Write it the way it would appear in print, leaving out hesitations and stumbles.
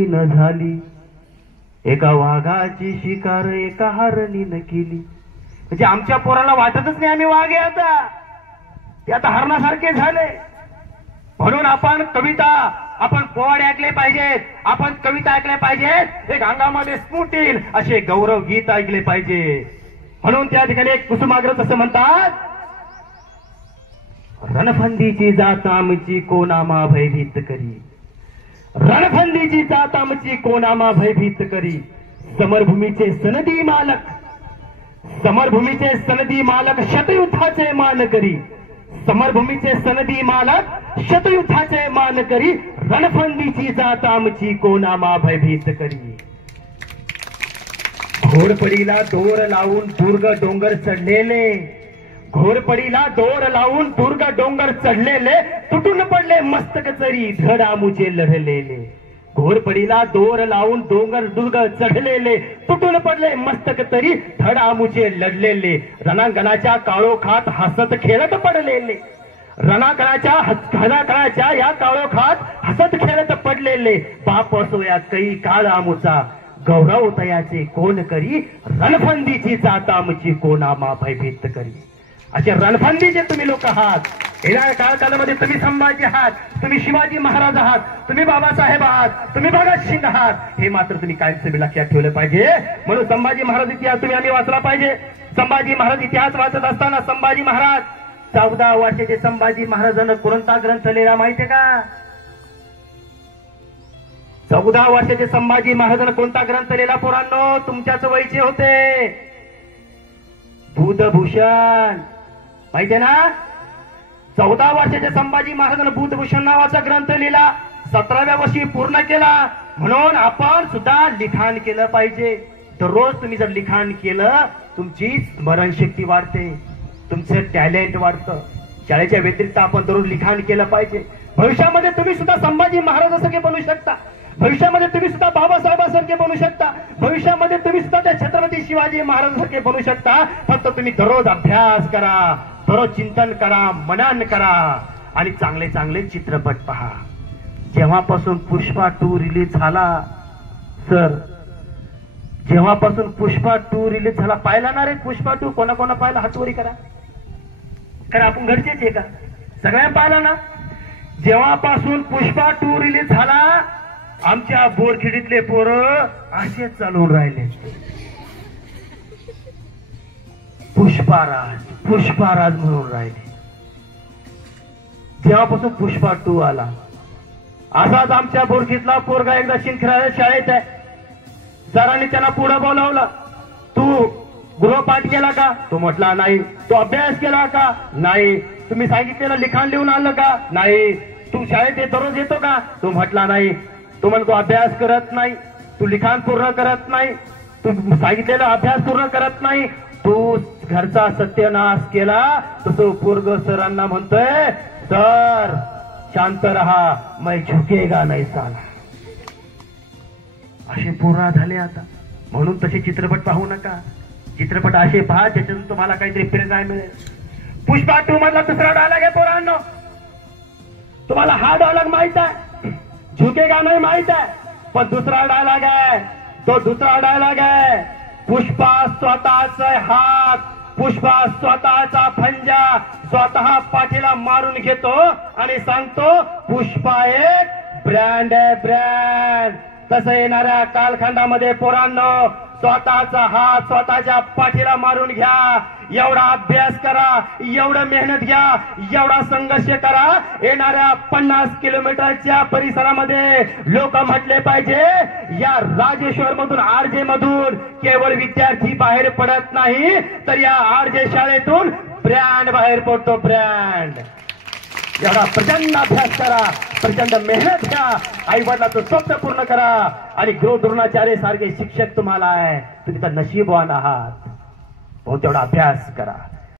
न झाली, एका वाघाची शिकार एका हरणीनं केली. म्हणजे आमच्या पोराला वाटतच नाही आम्ही वाघ आहे, आता ते आता हरणासारखे झाले. म्हणून आपण कविता, आपण पोवाडे ऐकले पाहिजेत, आपण कविता ऐकल्या पाहिजेत, एक अंगामध्ये स्फुटील असे गौरव गीत ऐकले पाहिजे. म्हणून त्या ठिकाणी एक कुसुमाग्रज असं म्हणतात, रणफंदीची जात आमची कोणामा भयभीत करी, रणफंदीची जात आमची कोणामा भयभीत करी. समरभूमीचे सनदी मालक, समरभूमीचे सनदी मालक शतयुद्धाचे मान करी, समरभूमीचे सनदी मालक शतयुद्धाचे मान करी. रणफंदीची जात आमची कोणामा भयभीत करी. घोरपडीला दोर लावून दुर्ग डोंगर चढलेले, घोरपडीला दोर लावून दुर्ग डोंगर चढलेले, तुटून पडले मस्तक चरी धड आमुचे लढलेले. घोरपडीला दोर लावून डोंगर दुर्ग चढलेले, तुटून पडले मस्तक तरी धड आमुचे लढलेले. रणांगणाच्या काळोखात हसत खेळत पडलेले, रणांगणाच्या या काळोखात हसत खेळत पडलेले. बाप असो या काही काळ आमुचा, गौरव तयाचे कोण करी. रणफंदीची जात आमची कोणामा भयभीत करी. असे रणफंदीचे तुम्ही लोक आहात. येणाऱ्या काळामध्ये तुम्ही संभाजी आहात, तुम्ही शिवाजी महाराज आहात, तुम्ही बाबासाहेब आहात, तुम्ही भगतसिंग आहात. हे मात्र तुम्ही कायमस्वरूपी लक्षात ठेवलं पाहिजे. म्हणून संभाजी महाराज इतिहास तुम्ही आम्ही वाचला पाहिजे. संभाजी महाराज इतिहास वाचत असताना संभाजी महाराज 14 वर्षाचे संभाजी महाराजांना कोणता ग्रंथ लिहिला माहितीये का? 14 वर्षाचे संभाजी महाराजांना कोणता ग्रंथ लिहिला पोरांनो? तुमच्याच वयचे होते, बुधभूषण. माहितीये ना? 14 वर्षाच्या संभाजी महाराजांना बुधभूषण नावाचा ग्रंथ लिहिला, 17व्या वर्षी पूर्ण केला. म्हणून आपण सुद्धा लिखाण केलं पाहिजे. दररोज तुम्ही जर लिखाण केलं, तुमची स्मरणशक्ती वाढते, तुमचं टॅलेंट वाढतं. शाळेच्या व्यतिरिक्त आपण दररोज लिखाण केलं पाहिजे. भविष्यामध्ये तुम्ही सुद्धा संभाजी महाराजासारखे बनू शकता, भविष्यामध्ये तुम्ही सुद्धा बाबासाहेबांसारखे बनू शकता, भविष्यामध्ये तुम्ही सुद्धा त्या छत्रपती शिवाजी महाराजांसारखे बनू शकता. फक्त तुम्ही दररोज अभ्यास करा, दररोज चिंतन करा, मनन करा आणि चांगले चांगले चित्रपट पहा. जेव्हापासून पुष्पा 2 रिलीज झाला सर, जेव्हापासून पुष्पा 2 रिलीज झाला, पाहिला ना रे पुष्पा 2? कोणा पाहिला? हातवरी करा. कारण आपण घरचेच आहे का? सगळ्यांना पाहिला ना? जेव्हापासून पुष्पा 2 रिलीज झाला, आमच्या बोरखेडीतले पोरं असेच चालवून राहिले, पुष्पाराज पुष्पाराज म्हणून राहिले. जेव्हापासून पुष्पा 2 आला, असाच आमच्या बोरखेडला पोरगा एकदा शिंदखेडा शाळेत आहे. सरांनी त्यांना पुढे बोलावलं, तू गृहपाठ केला का? तो म्हटला नाही. तो अभ्यास केला का? नाही. तुम्ही सांगितलेलं लिखाण लिहून आणलं का? नाही. तू शाळेत दररोज येतो का? तो म्हटला नाही. तो म्हणतो अभ्यास करत नाही, तू लिखाण पूर्ण करत नाही, तू सांगितलेला अभ्यास पूर्ण करत नाही, तू घरचा सत्यानाश केला. तो पोरग सरांना म्हणतोय, सर शांत रहा, मैं झुकेगा नाही साला. असे पूर्ण झाले आता. म्हणून तसे चित्रपट पाहू नका. चित्रपट असे पहा ज्याच्यातून तुम्हाला काहीतरी प्रेरणा मिळेल. पुष्पा 2 मधला दुसरा डायलॉग आहे पोरांनो, तुम्हाला हा डायलॉग माहित आहे? झुकेगा नाही माहित आहे, पण दुसरा डायलॉग आहे. तो दुसरा डायलॉग आहे, पुष्पा स्वतःचा हात, पुष्पा स्वतःचा पंजा स्वतः पाठीला मारून घेतो आणि सांगतो, पुष्पा एक ब्रँड आहे, ब्रँड. तसं येणाऱ्या कालखंडामध्ये पोरांनो, स्वतःचा हात स्वतःच्या पाठीला मारून घ्या. एवढा अभ्यास करा, एवढं मेहनत घ्या, एवढा संघर्ष करा. येणाऱ्या 50 किलोमीटरच्या परिसरामध्ये लोक म्हटले पाहिजे, या राजेश्वर मधून आरजे मधून केवळ विद्यार्थी बाहेर पडत नाही, तर या आरजे शाळेतून ब्रँड बाहेर पडतो, ब्रँड. एवढा प्रचंड अभ्यास करा, प्रचंड मेहनत घ्या, आई वडिलांचं स्वप्न पूर्ण करा आणि गुरु द्रोणाचार्य सारखे शिक्षक तुम्हाला आहे. तुम्ही तर नशीबवान आहात. हो तेवढा अभ्यास करा.